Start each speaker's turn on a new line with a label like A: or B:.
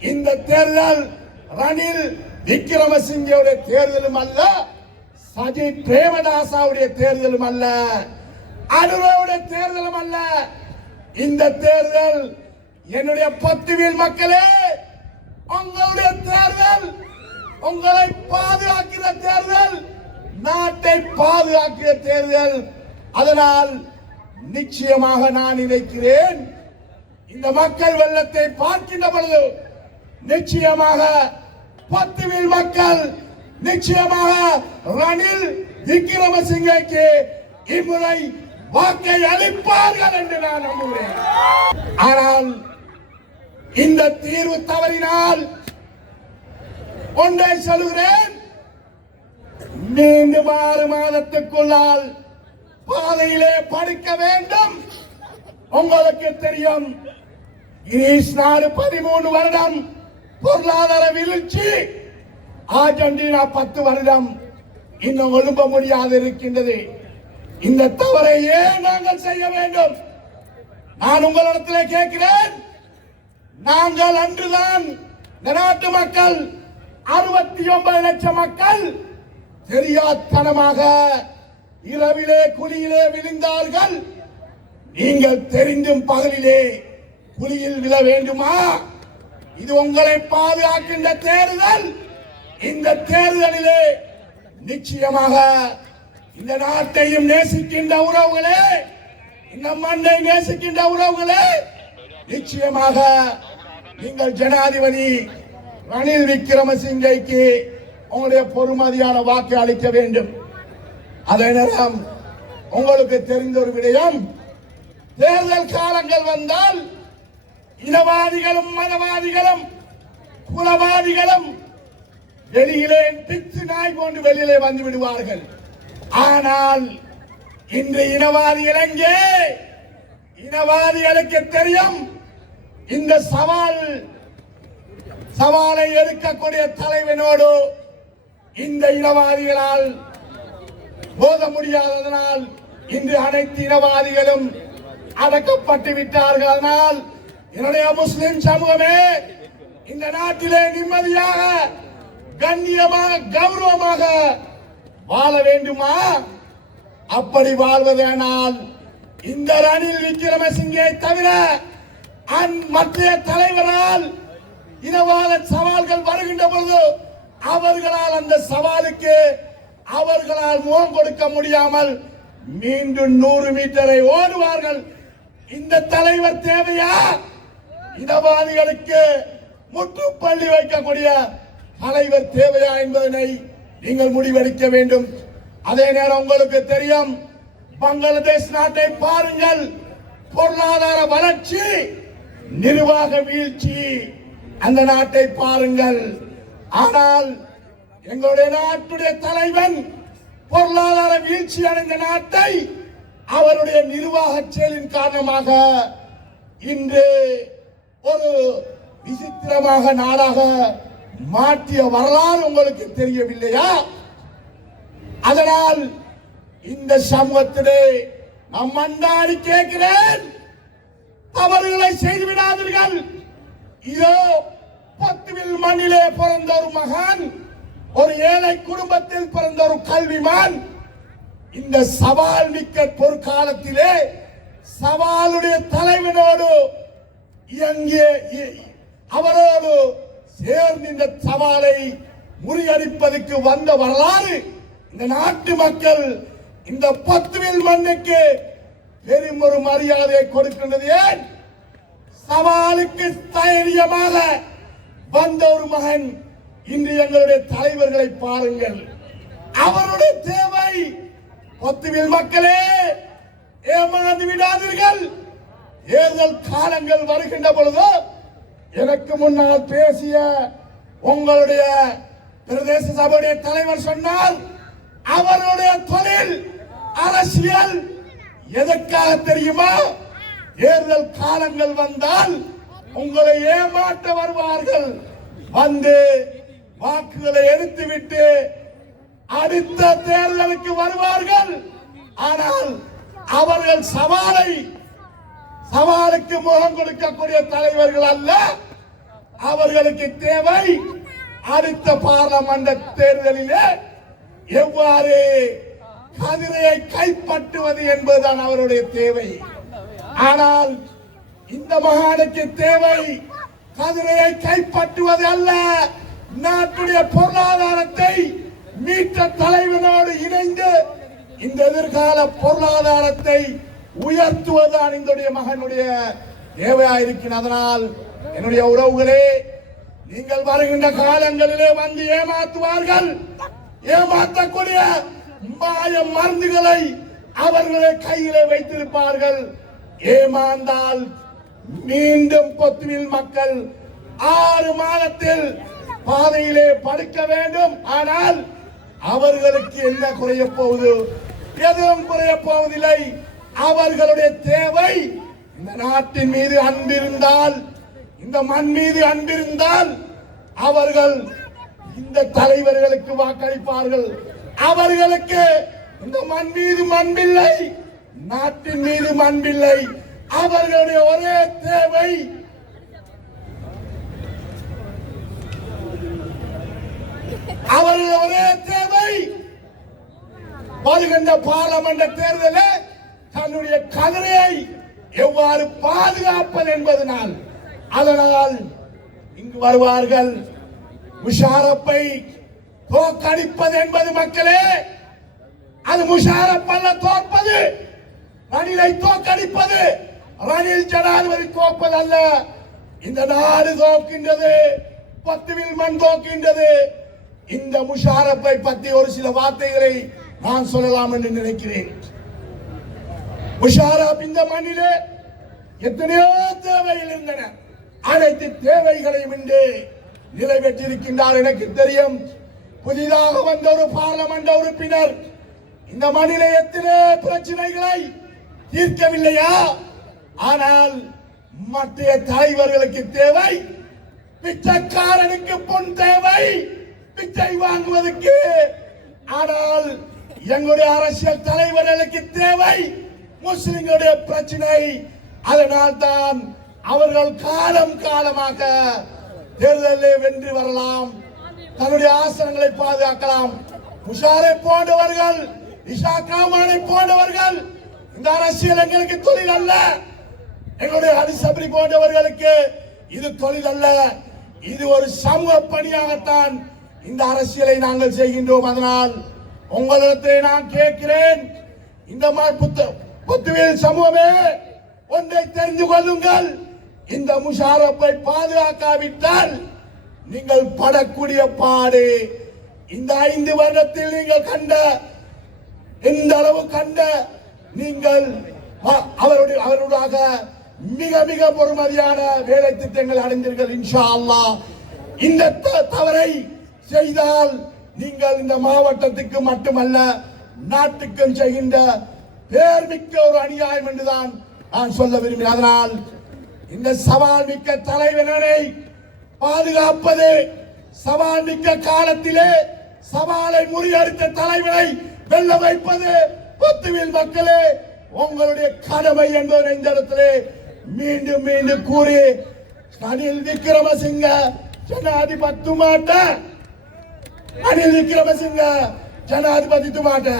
A: இந்த தேர்தல் ரணில் விக்ரமசிங்கவுடைய தேர்தலும் அல்ல சஜித் பிரேமதாசாவுடைய தேர்தலும் அல்ல அனுரவுடைய தேர்தலும் அல்ல. இந்த தேர்தல் என்னுடைய பத்து வீல் மக்களே உங்களுடைய தேர்தல் உங்களை பாதுகாக்கிற தேர்தல் நாட்டை பாதுகாக்கிற தேர்தல். அதனால் நிச்சயமாக நான் நினைக்கிறேன் இந்த மக்கள் வெள்ளத்தை பார்க்கின்ற பொழுது நிச்சயமாக பத்துவில் மக்கள் நிச்சயமாக ரணில் விக்ரமசிங்கைக்கு இம்முறை வாக்கை அளிப்பார்கள் என்று நான் நம்புகிறேன். ஆனால் இந்த தீர்வு தவறினால் ஒன்றை சொல்கிறேன் மீண்டும் ஆறு மாதத்துக்குள்ளால் பாதையிலே படுக்க வேண்டும். உங்களுக்கு தெரியும் கிரீஷ் நாடு பதிமூணு வருடம் பொருளாதார வீழ்ச்சி. அர்ஜென்டினா பத்து வருடம் இன்னும் எழுப்ப முடியாது இருக்கின்றது. இந்த தவறை ஏன் நாங்கள் செய்ய வேண்டும்? நான் உங்களிடத்தில் கேட்கிறேன். நாங்கள் அன்றுதான் இந்த நாட்டு மக்கள் அறுபத்தி ஒன்பது லட்சம் மக்கள் தெரியாதனமாக இரவிலே குழியிலே விழுந்தார்கள். நீங்கள் தெரிந்தும் பகலிலே குழியில் விழ வேண்டுமா? இது உங்களை பாதுகாக்கின்ற தேர்தல். இந்த தேர்தலிலே நிச்சயமாக இந்த நாட்டையும் நேசிக்கின்ற உறவுகளே இந்த மண்ணை நேசிக்கின்ற உறவுகளே நிச்சயமாக நீங்கள் ஜனாதிபதி ரணில் விக்ரமசிங்கைக்கு உங்களுடைய பொறுமதியான வாக்கு அளிக்க வேண்டும். அதே நேரம் உங்களுக்கு தெரிந்த ஒரு விடயம் தேர்தல் காலங்கள் வந்தால் இனவாதிகளும் மதவாதிகளும் குலவாதிகளும் வெளியிலே பிச்சு நாய் போன்று வெளியிலே வந்து விடுவார்கள் ஆனால் இன்று இனவாதிகள் எங்கே இனவாதிகளுக்கு தெரியும் இந்த சவால் சவாலை எடுக்கக்கூடிய தலைவனோடு இந்த இனவாதிகளால் போத முடியாததனால் இன்று அனைத்து இனவாதிகளும் அடக்கப்பட்டு விட்டார்கள் அதனால் என்னுடைய முஸ்லிம் சமூகமே இந்த நாட்டிலே நிம்மதியாக கண்ணியமாக கௌரவமாக வாழ வேண்டுமா? அப்படி வாழ்வதனால் இந்த ரணில் விக்ரமசிங்கே தவிர அந் மற்ற தலைவரால் இனவாத சவால்கள் வருகின்ற பொழுது அவர்களால் அந்த சவாலுக்கு அவர்களால் முகம் கொடுக்க முடியாமல் மீண்டும் நூறு மீட்டரை ஓடுவார்கள். இந்த தலைவர் தேவையா? இனவாதிகளுக்கு முற்றுப்பள்ளி வைக்கக்கூடிய தலைவர் தேவையா என்பதனை நீங்கள் முடிவெடுக்க வேண்டும். அதே நேரம் உங்களுக்கு தெரியும் பங்களாதேஷ் நாட்டை பாருங்கள். பொருளாதார வளர்ச்சி நிர்வாக வீழ்ச்சி அந்த நாட்டை பாருங்கள். ஆனால் எங்களுடைய நாட்டுடைய தலைவன் பொருளாதார வீழ்ச்சி அடைந்த நாட்டை அவருடைய நிர்வாக செயலின் காரணமாக இன்று ஒரு விசித்திரமாக நாடாக மாற்றிய வரலாறு உங்களுக்கு தெரியவில்லையா? அதனால் இந்த சமூகத்திலே நம் மண்டாடி கேட்கிறேன். தவறுகளை செய்து விடாதீர்கள். இதோ பத்துவில் மண்ணிலே பிறந்த ஒரு மகான் ஒரு ஏழை குடும்பத்தில் பிறந்த ஒரு கல்விமான். இந்த சவால் மிக்க பொற்காலத்திலே சவாலுடைய தலைவனோடு இயங்கிய இ- அவரோடு சேர்ந்து இந்த சவாலை முறியடிப்பதற்கு வந்த வரலாறு இந்த நாட்டு மக்கள் இந்த பத்துவில் மண்ணுக்கு பெரும் ஒரு மரியாதையை கொடுக்கின்றது. ஏன்? சவாலுக்கு தைரியமாக வந்த ஒரு மகன் இன்று எங்களுடைய தலைவர்களை பாருங்கள். அவருடைய தேவை பத்துவில் மக்களே ஏமாந்து விடாதீர்கள். தேர்தல் காலங்கள் வருகின்ற பொழுது எனக்கு முன்னால் பேசிய உங்களுடைய பிரதேச சபையுடைய தலைவர் சொன்னார் அவருடைய தொழில் அரசியல் எதற்காக தெரியுமா? தேர்தல் காலங்கள் வந்தால் உங்களை ஏமாற்ற வருவார்கள். வந்து வாக்குகளை எடுத்துவிட்டு அடுத்த தேர்தலுக்கு வருவார்கள். ஆனால் அவர்கள் சவாலை சவாலுக்கு முகம் கொடுக்கக்கூடிய தலைவர்கள் அல்ல. அவர்களுக்கு தேவை அடுத்த பாராளுமன்ற தேர்தலிலே எவ்வாறு கதிரையை கைப்பற்றுவது என்பதுதான் அவருடைய தேவை. ஆனால் இந்த மகானுக்கு தேவை கதிரையை கைப்பற்றுவது அல்ல. நாட்டுடைய பொருளாதாரத்தை மீட்ட தலைவனோடு இணைந்து இந்த எதிர்கால பொருளாதாரத்தை உயர்த்துவதுதான் என்னுடைய மகனுடைய தேவையாயிருக்கிறது அதனால் என்னுடைய உறவுகளே நீங்கள் வருகின்ற காலங்களிலே வந்து ஏமாற்றுவார்கள் ஏமாற்றக்கூடிய மாய மருந்துகளை அவர்களை கையிலே வைத்திருப்பார்கள். ஏமாந்தால் மீண்டும் கொத்துவில் மக்கள் ஆறு மாதத்தில் பாதையிலே படுக்க வேண்டும். ஆனால் அவர்களுக்கு என்ன குறைய போகுது? எதுவும் குறைய போவதில்லை. அவர்களுடைய தேவை இந்த நாட்டின் மீது அன்பிருந்தால் இந்த மண் மீது அன்பிருந்தால் அவர்கள் இந்த தலைவர்களுக்கு வாக்களிப்பார்கள். அவர்களுக்கு இந்த மண் மீது மண்பில்லை நாட்டின் மீது மண்பில்லை. அவர்களுடைய ஒரே தேவை அவர்கள் ஒரே தேவை வருகின்ற பாராளுமன்ற தேர்தலில் தன்னுடைய எவ்வாறு பாதுகாப்பது என்பதனால் அதனால் இங்கு வருவார்கள். முஷாரப்பை தோக்கடிப்பது என்பது மக்களே அது முஷாரப் அல்ல தோற்பது. ரணிலை தோக்கடிப்பது ரணில் ஜனாதிபதி தோற்பது அல்ல. இந்த நாடு தோக்கின்றது பத்துவில் மண் தோக்கின்றது இந்த முஷாரப்பை பற்றி ஒரு சில வார்த்தைகளை நான் சொல்லலாம் என்று நினைக்கிறேன். முஷாரப் இந்த மண்ணிலே எத்தனையோ தேவைகள் இருந்தன. அனைத்து தேவைகளையும் இன்று நிறைவேற்றியிருக்கின்றார் எனக்கு தெரியும். புதிதாக வந்த ஒரு பார்லமெண்ட் உறுப்பினர் இந்த மண்ணிலே எத்தனை பிரச்சனைகளை தீர்க்கவில்லையா? ஆனால் மற்ற தலைவர்களுக்கு தேவை பிச்சைக்காரனுக்கு பொன் தேவை பிச்சை வாங்குவதற்கு. ஆனால் எங்களுடைய அரசியல் தலைவர்களுக்கு தேவை முஸ்லிம்களுடைய பிரச்சனை. அதனால் தான் அவர்கள் காலம் காலமாக தேர்தலில் வென்று வரலாம். தன்னுடைய ஆசனங்களை பாதுகாக்கலாம். உஷாரை போன்றவர்கள் இஷா காமானை போன்றவர்கள் இந்த அரசியல் எங்களுக்கு தொழில் அல்ல. எங்களுடைய அரிசபரி போன்றவர்களுக்கு இது தொழில் அல்ல. இது ஒரு சமூக பணியாகத்தான் இந்த அரசியலை நாங்கள் செய்கின்றோம். அதனால் உங்களிடத்தை நான் கேட்கிறேன் இந்த மாதிரி புத்தகம் புத்துவேல் சமூகமே ஒன்றை தெரிந்து கொள்ளுங்கள். இந்த முஷாரப்பை பாதுகாக்காவிட்டால் நீங்கள் படக்கூடிய பாடு. இந்த ஐந்து வருடத்தில் நீங்கள் கண்ட எந்த அளவு கண்ட நீங்கள் அவருடைய அவருடாக மிக மிக பொறுமதியான வேலை திட்டங்கள் அடைந்தீர்கள் இன்ஷா அல்லாஹ் இந்த த- தவறை செய்தால் நீங்கள் இந்த மாவட்டத்துக்கு மட்டுமல்ல நாட்டுக்கும் செய்கின்ற பேர்மிக்க ஒரு அநியாயம் என்றுதான் நான் சொல்ல விரும்பினேன் அதனால் இந்த சவால் மிக்க தலைவனை பாதுகாப்பது சவால் மிக்க காலத்திலே சவாலை முறியடித்த தலைவனை வெல்ல வைப்பது பத்துவில் மக்களே உங்களுடைய கடமை என்பதை இந்த இடத்திலே மீண்டும் மீண்டும் கூறி ரணில் விக்ரமசிங்க ஜனாதிபதி மாட்ட ரணில் விக்ரமசிங்க ஜனாதிபதி மாட்ட.